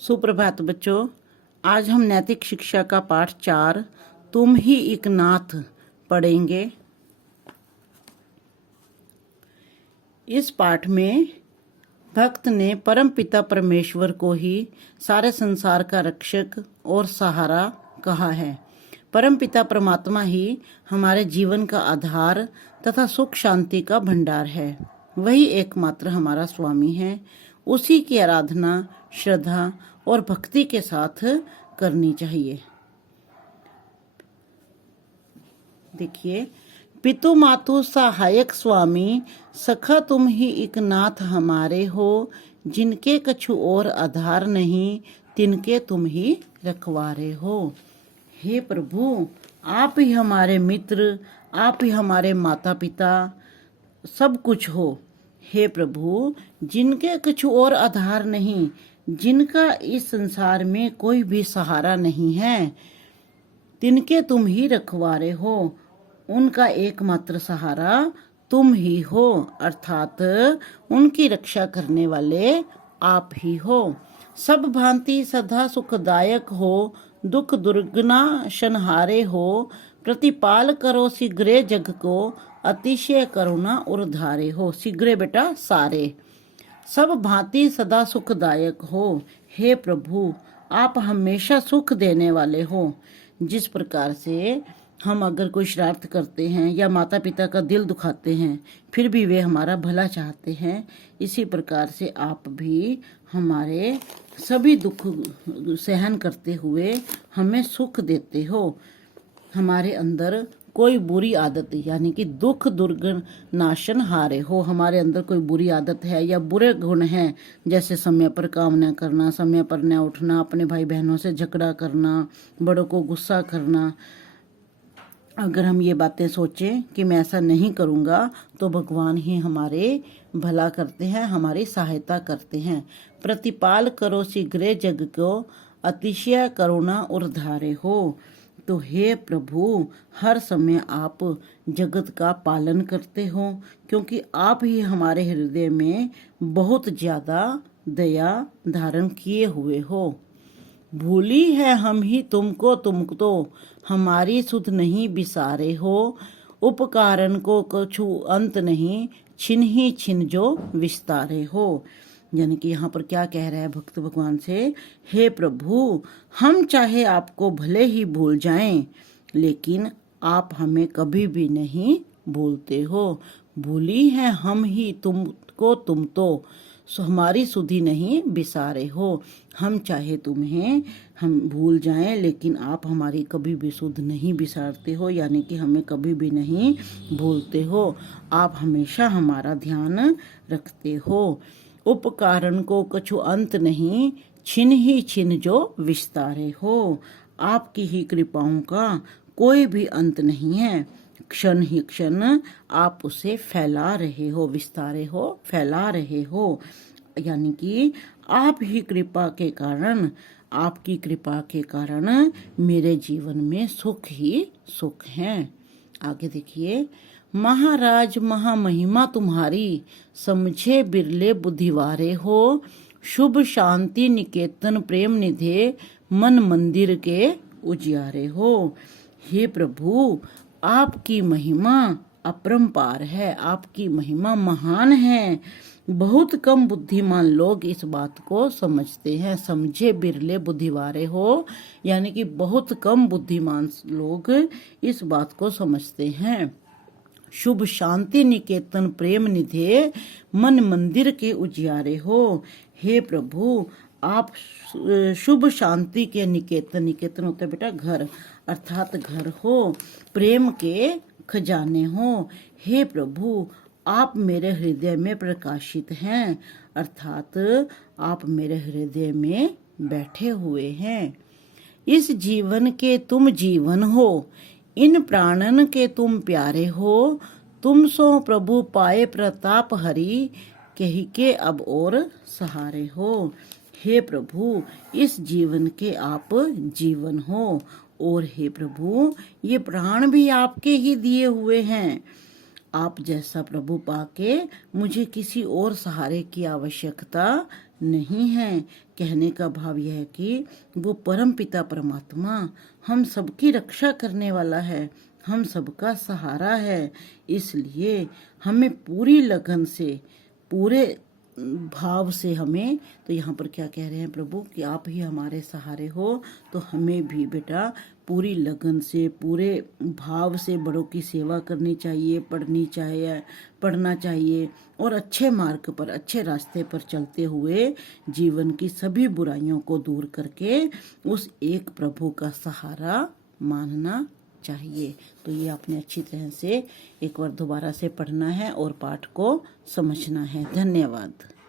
सुप्रभात बच्चों। आज हम नैतिक शिक्षा का पाठ 4 तुम ही एक नाथ पढ़ेंगे। इस पाठ में भक्त ने परम पिता परमेश्वर को ही सारे संसार का रक्षक और सहारा कहा है। परम पिता परमात्मा ही हमारे जीवन का आधार तथा सुख शांति का भंडार है। वही एकमात्र हमारा स्वामी है। उसी की आराधना श्रद्धा और भक्ति के साथ करनी चाहिए। देखिए, पितु मातु सहायक स्वामी सखा तुम ही एक नाथ हमारे हो, जिनके कछु और आधार नहीं, तिनके तुम ही रखवारे हो। हे प्रभु, आप ही हमारे मित्र, आप ही हमारे माता पिता सब कुछ हो। हे प्रभु, जिनके कुछ और आधार नहीं, जिनका इस संसार में कोई भी सहारा नहीं है, तिनके तुम ही रखवारे हो। उनका एकमात्र सहारा तुम ही हो, अर्थात उनकी रक्षा करने वाले आप ही हो। सब भांति सदा सुखदायक हो, दुख दुर्गना शनहारे हो। प्रतिपाल करो शीघ्रे जग को, अतिशय करुणा उर्धारे हो। शीघ्रे बेटा सारे। सब भांति सदा सुखदायक हो। हे प्रभु, आप हमेशा सुख देने वाले हो। जिस प्रकार से हम अगर कोई शरारत करते हैं या माता पिता का दिल दुखाते हैं, फिर भी वे हमारा भला चाहते हैं, इसी प्रकार से आप भी हमारे सभी दुख सहन करते हुए हमें सुख देते हो। हमारे अंदर कोई बुरी आदत यानी कि दुख दुर्गुण नाशन हारे हो। हमारे अंदर कोई बुरी आदत है या बुरे गुण हैं, जैसे समय पर काम न करना, समय पर न उठना, अपने भाई बहनों से झगड़ा करना, बड़ों को गुस्सा करना। अगर हम ये बातें सोचें कि मैं ऐसा नहीं करूँगा, तो भगवान ही हमारे भला करते हैं, हमारी सहायता करते हैं। प्रतिपाल करो शीघ्रे जग को, अतिशय करुणा उर्धारे हो। तो हे प्रभु, हर समय आप जगत का पालन करते हो, क्योंकि आप ही हमारे हृदय में बहुत ज्यादा दया धारण किए हुए हो। भूली है हम ही तुमको, तुम तो हमारी सुध नहीं बिसारे हो। उपकारन को कछु अंत नहीं, छिन ही छिन जो विस्तारे हो। यानी कि यहाँ पर क्या कह रहा है भक्त भगवान से, हे प्रभु, हम चाहे आपको भले ही भूल जाएं, लेकिन आप हमें कभी भी नहीं भूलते हो। भूली है हम ही तुमको, तुम तो हमारी सुधि नहीं बिसारे हो। हम चाहे तुम्हें हम भूल जाएं, लेकिन आप हमारी कभी भी सुध नहीं बिसारते हो, यानी कि हमें कभी भी नहीं भूलते हो। आप हमेशा हमारा ध्यान रखते हो। उपकारन को कछु अंत नहीं, छिन ही छिन जो विस्तारे हो। आपकी ही कृपाओं का कोई भी अंत नहीं है। क्षण ही क्षण आप उसे फैला रहे हो, विस्तारे हो, फैला रहे हो। यानी कि आप ही कृपा के कारण, आपकी कृपा के कारण मेरे जीवन में सुख ही सुख है। आगे देखिए, महाराज महामहिमा तुम्हारी, समझे बिरले बुद्धिवारे हो। शुभ शांति निकेतन प्रेम निधे, मन मंदिर के उजियारे हो। हे प्रभु, आपकी महिमा अपरंपार है, आपकी महिमा महान है। बहुत कम बुद्धिमान लोग इस बात को समझते हैं। समझे बिरले बुद्धिवारे हो, यानी कि बहुत कम बुद्धिमान लोग इस बात को समझते हैं। शुभ शांति निकेतन प्रेम निधे, मन मंदिर के उजियारे हो। हे प्रभु, आप शुभ शांति के निकेतन, निकेतन होता है बेटा घर, अर्थात घर हो, प्रेम के खजाने हो। हे प्रभु, आप मेरे हृदय में प्रकाशित हैं, अर्थात आप मेरे हृदय में बैठे हुए हैं। इस जीवन के तुम जीवन हो, इन प्राणन के तुम प्यारे हो। तुम सो प्रभु पाए प्रताप हरि, कही के अब और सहारे हो। हे प्रभु, इस जीवन के आप जीवन हो, और हे प्रभु, ये प्राण भी आपके ही दिए हुए हैं। आप जैसा प्रभु पाके मुझे किसी और सहारे की आवश्यकता नहीं है। कहने का भाव यह है कि वो परम पिता परमात्मा हम सबकी रक्षा करने वाला है, हम सबका सहारा है। इसलिए हमें पूरी लगन से, पूरे भाव से हमें, तो यहाँ पर क्या कह रहे हैं प्रभु कि आप ही हमारे सहारे हो, तो हमें भी बेटा पूरी लगन से, पूरे भाव से बड़ों की सेवा करनी चाहिए, पढ़ना चाहिए और अच्छे मार्ग पर, अच्छे रास्ते पर चलते हुए जीवन की सभी बुराइयों को दूर करके उस एक प्रभु का सहारा मानना चाहिए। तो ये आपने अच्छी तरह से एक बार दोबारा से पढ़ना है और पाठ को समझना है। धन्यवाद।